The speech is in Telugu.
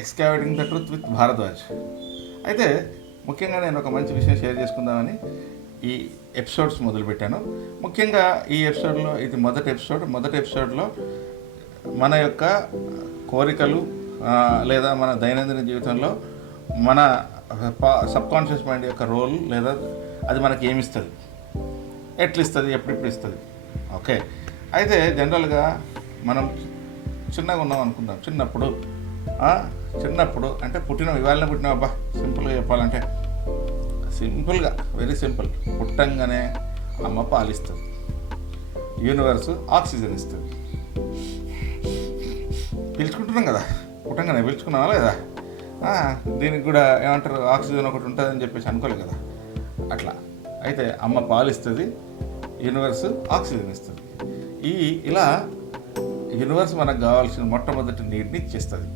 ఎక్స్కావేటింగ్ ద ట్రూత్ విత్ భారద్వాజ్. అయితే ముఖ్యంగా నేను ఒక మంచి విషయం షేర్ చేసుకుందామని ఈ ఎపిసోడ్స్ మొదలుపెట్టాను. ముఖ్యంగా ఈ ఎపిసోడ్లో ఇది మొదటి ఎపిసోడ్లో మన యొక్క కోరికలు లేదా మన దైనందిన జీవితంలో మన సబ్కాన్షియస్ మైండ్ యొక్క రోల్ లేదా అది మనకి ఏమి ఇస్తుంది, ఎట్లా ఇస్తుంది, ఎప్పుడిప్పుడు ఇస్తుంది. ఓకే, అయితే జనరల్గా మనం చిన్నగా ఉన్నాం అనుకుందాం. చిన్నప్పుడు అంటే ఇవాళ పుట్టిన అబ్బా, సింపుల్గా చెప్పాలంటే వెరీ సింపుల్. పుట్టంగానే అమ్మ పాలిస్తుంది, యూనివర్స్ ఆక్సిజన్ ఇస్తుంది. పీల్చుకుంటున్నాం కదా, పుట్టంగానే పీల్చుకున్నావా లేదా? దీనికి కూడా ఏమంటారు, ఆక్సిజన్ ఒకటి ఉంటుందని చెప్పేసి అనుకోలేదు కదా. అట్లా అయితే అమ్మ పాలిస్తుంది, యూనివర్స్ ఆక్సిజన్ ఇస్తుంది. ఇలా యూనివర్స్ మనకు కావాల్సిన మొట్టమొదటి నీటిని ఇచ్చేస్తుంది.